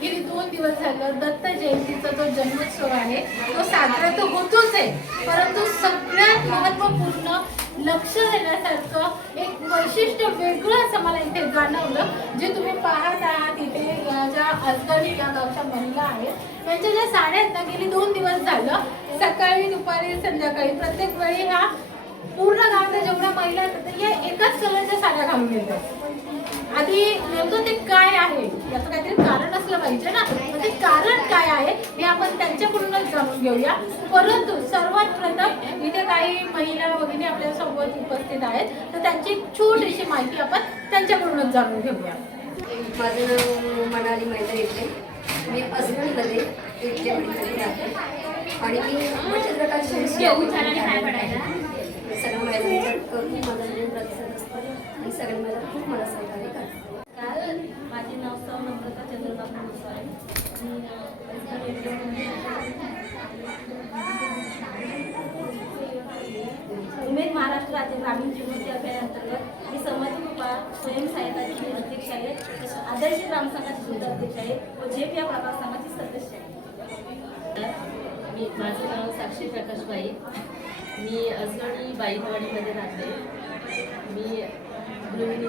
गेली 2 दिवस झालं दत्त जयंतीचा जो जन्मोत्सव आहे तो साजरा तर होतोच आहे, परंतु सगळ्यात महत्त्वपूर्ण लक्ष देण्यासारखं एक वैशिष्ट्य वेगळं असं मला इथे जाणवलं. जे तुम्ही पाहत आहात इथे या ज्या आजगणी या गावच्या महिला आहेत त्यांच्या ज्या साड्या आहेत ना, गेली 2 दिवस झालं सकाळी दुपारी संध्याकाळी प्रत्येक वेळी ह्या पूर्ण गावात जेवढ्या महिला आहेत या एकाच कलरच्या साड्या घालून येतात. आधी नेमकं ते काय आहे याचं काहीतरी कारण असलं पाहिजे ना, ते कारण काय आहे हे आपण त्यांच्याकडूनच जाणून घेऊया. परंतु सर्वात प्रथम इथे काही महिला भगिनी आपल्या सोबत उपस्थित आहेत, तर त्यांची छोटीशी माहिती आपण त्यांच्याकडूनच जाणून घेऊया. माझं नाव मनाली मैदान येते. मी असगणमध्ये विद्यापीठामध्ये राहते आणि मी बचत गटाची सगळ्या महिलांचा खूप माझा प्रतिसाद असतो आणि सगळ्या महिला खूप मला सहकार्य करतात. माझे नाव सौ नम्रता चंद्रकांत मुसवाळे. उमेद महाराष्ट्र राज्य ग्रामीण जीवनोन्नती अभियानांतर्गत मी सामाजिक स्वयंसहायताची अध्यक्ष आहे, आदर्श ग्रामसंघाची सुद्धा अध्यक्ष आहे व झेप या प्रभाग संघाची सदस्य आहे. माझं नाव साक्षी प्रकाशबाई. मी असगणी बाईकवाडीमध्ये राहते. मी गृहिणी.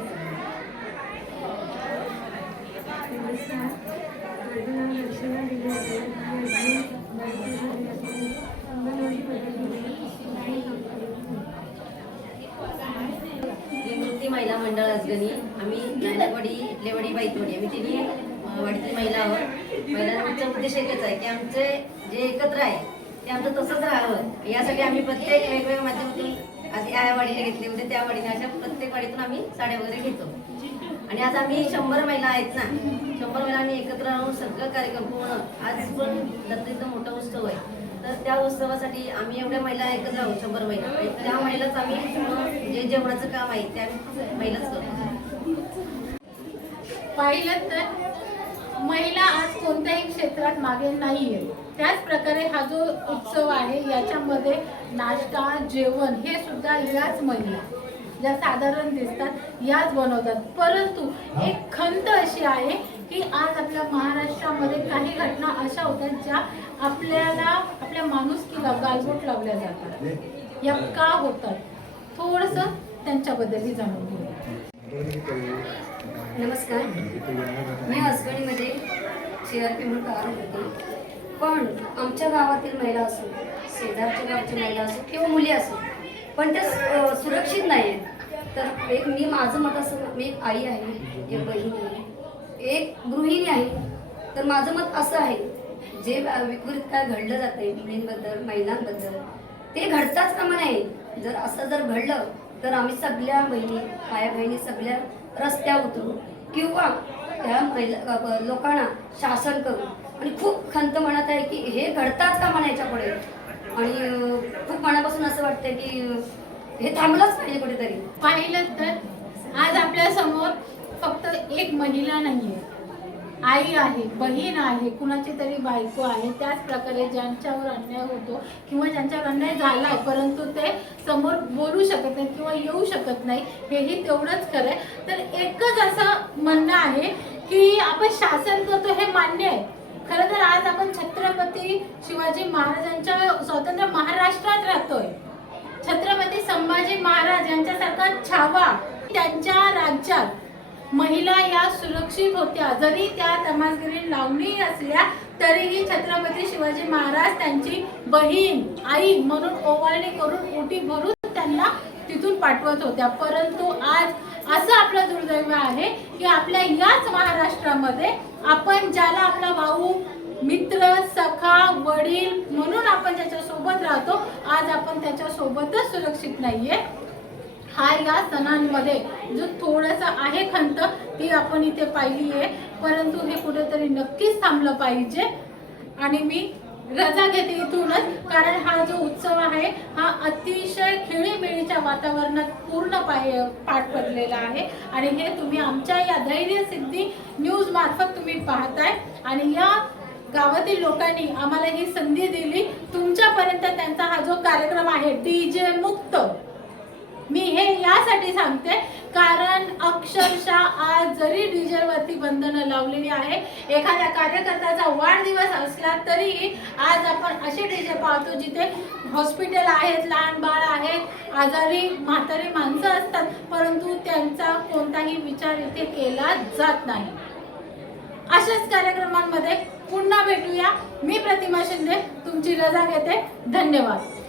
निवृत्ती महिला मंडळ असगणी. आम्ही नांदवाडी लेवडी बाईकवाडी आम्ही तिन्ही वाडीतली महिला आहोत. महिलांचा उद्देश एकच आहे की आमचे जे एकत्र आहे ते आमचं तसंच राहावं, यासाठी आम्ही प्रत्येक वेगवेगळ्या माध्यमातून आधी या वाडीने घेतले होते, त्या वाडीने अशा प्रत्येक वाडीतून आम्ही साड्या वगैरे घेतो. आणि आज आम्ही 100 महिला आहेत ना, 100 महिला आम्ही एकत्र राहून सगळं कार्यक्रम पूर्ण. आज पण दत्तीचा मोठा उत्सव आहे, तर त्या उत्सवासाठी आम्ही एवढ्या महिला एकत्र आहोत 100 महिला. त्या महिलाच आम्ही जे जेवणाचं काम आहे त्या महिलाच करतो. पाहिलं तर महिला आज कोणत्याही क्षेत्रात मागे नाहीये. त्याच प्रकारे हा जो उत्सव आहे याच्यामध्ये नाश्ता जेवण हे सुद्धा याच महिला ज्या साधारण दिसतात याच बनवतात. परंतु एक खंत अशी आहे की आज आपल्या महाराष्ट्रामध्ये काही घटना अशा होतात ज्या आपल्याला आपल्या माणुसकीला गालबोट लावल्या जातात. या का होतात थोडंसं त्यांच्याबद्दलही जाणून घेऊ. नमस्कार, मी असगणीमध्ये CRP म्हणून काम करते. पण आमच्या गावातील महिला असो, शेजारच्या गावच्या महिला असो किंवा मुली असो, पण त्या सुरक्षित नाही आहेत. तर एक माझं मत असं, मी एक आई आहे, एक बहीण आहे, एक गृहिणी आहे. तर माझं मत असं आहे, जे विपरीत काय घडलं जातं आहे मुलींबद्दल महिलांबद्दल ते घडताच कामा नये. जर असं जर घडलं तर आम्ही सगळ्या बहिणी माया बहिणी सगळ्या रस्त्यावर उतरू किंवा त्या महिला लोकांना शासन करू. आणि खूप खंत म्हणत आहे की हे घडताच कामा नये याच्यापुढे. आणि खूप मनापासून असं वाटतं की हे थांबलंच पाहिजे कुठेतरी. पाहिलं तर आज आपल्या समोर फक्त एक महिला नाहीये, आई आहे, बहीण आहे, कुणाची तरी बायको आहे. त्याच प्रकारे ज्यांच्यावर अन्याय होतो किंवा ज्यांच्यावर अन्याय झालाय परंतु ते समोर बोलू शकत नाही किंवा येऊ शकत नाही, हेही तेवढंच खरंय. तर एकच असं म्हणणं आहे की आपण शासन करतो हे मान्य आहे. खरं तर आज आपण छत्रपती शिवाजी महाराजांच्या स्वतंत्र महाराष्ट्रात राहतोय. छत्रपती संभाजी महाराज यांच्यासारखा छावा त्यांच्या राज्यात महिला या सुरक्षित होत्या. जरी त्या तमासगिरी लावणी असल्या तरीही छत्रपती शिवाजी महाराज त्यांची बहीण आई म्हणून ओवाळणी करून ओटी भरून त्यांना तिथून पाठवत होत्या. परंतु आज असं आपलं दुर्दैव आहे की आपल्या याच महाराष्ट्रामध्ये आपण ज्याला आपला भाऊ मित्र सखा वडील म्हणून आपण त्याच्या सोबत राहतो, आज आपण त्याच्या सोबतच सुरक्षित नाहीये. हा या सणांमध्ये जो थोडासा आहे खंत ती आपण इथे पाहिली आहे. परंतु हे कुठेतरी नक्कीच थांबलं पाहिजे. आणि मी रजा घेते इथूनच, कारण हा जो उत्सव आहे हा अतिशय खेळीमेळीच्या वातावरणात पूर्ण पार पडलेला आहे. आणि हे तुम्ही आमच्या या धैर्य सिद्धी न्यूज मार्फत तुम्ही पाहताय. आणि या गावातील लोकांनी आम्हाला ही संधी दिली तुमच्यापर्यंत त्यांचा हा जो कार्यक्रम आहे DJ मुक्त, मी हे यासाठी सांगते कारण अक्षरशः आज जरी डीजेवरती बंधनं लावलेली आहे, एखाद्या कार्यकर्त्याचा वाढदिवस असला तरी आज आपण असे डीजे पाहतो जिथे हॉस्पिटल आहेत, लहान बाळ आहेत, आजारी म्हातारी माणसं असतात, परंतु त्यांचा कोणताही विचार इथे केला जात नाही. अशाच कार्यक्रमांमध्ये पुन्हा भेटूया. मी प्रतिमा शिंदे तुमची रजा घेते. धन्यवाद.